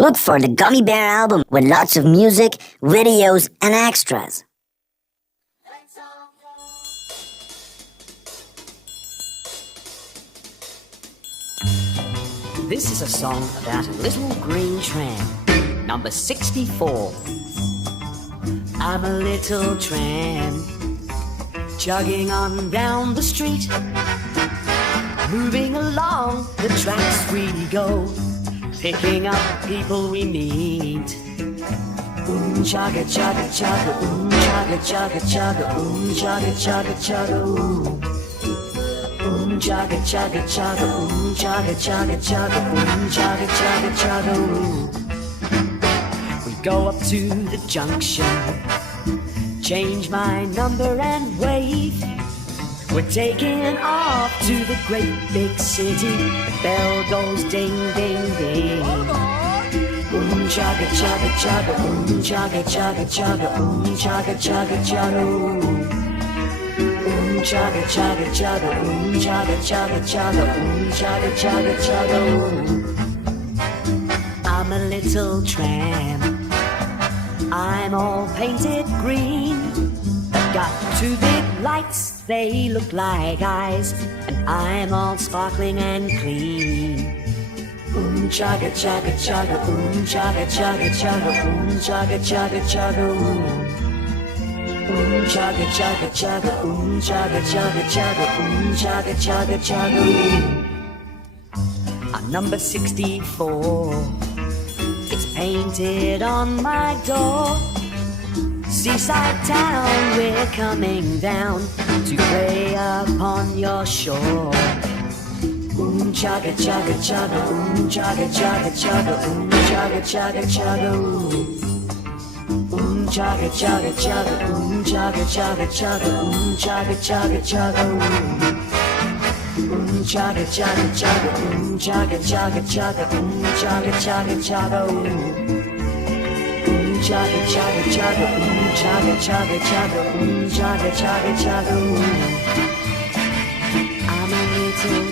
Look for the Gummibär album with lots of music, videos, and extras. This is a song about a little green tram, number 64. I'm a little tram, chugging on down the street, moving along the tracks we go, picking up people we meet. Chugga chugga chugga, chugga chugga chugga, chugga chugga chugga, chugga chugga chugga, chugga chugga chugga, chugga chugga chugga. We go up to the junction, change my number and wave. We're taking off to the great big city. The bell goes ding ding ding. Chugga chugga chugga, chugga chugga chugga, chugga chugga chugga. Chugga chugga chugga, chugga chugga chugga, chugga chugga chugga. I'm a little tram, I'm all painted green. I've got two big lights, they look like eyes, and I'm all sparkling and clean. Chugga chugga chugga, chugga chugga chugga, chugga chugga chugga. Chugga chugga chugga, chugga chugga chugga, chugga chugga chugga. I'm number 64. It's painted on my door. Seaside town, we're coming down to play upon your shore. Chugga chugga chugga, chugga chugga chugga, chugga chugga chugga. Chugga chugga chugga, chugga chugga chugga, chugga chugga chugga. Chugga chugga chugga, chugga chugga chugga, chugga chugga chugga. Chugga chugga chugga, chugga chugga chugga, chugga chugga chugga. I'm a little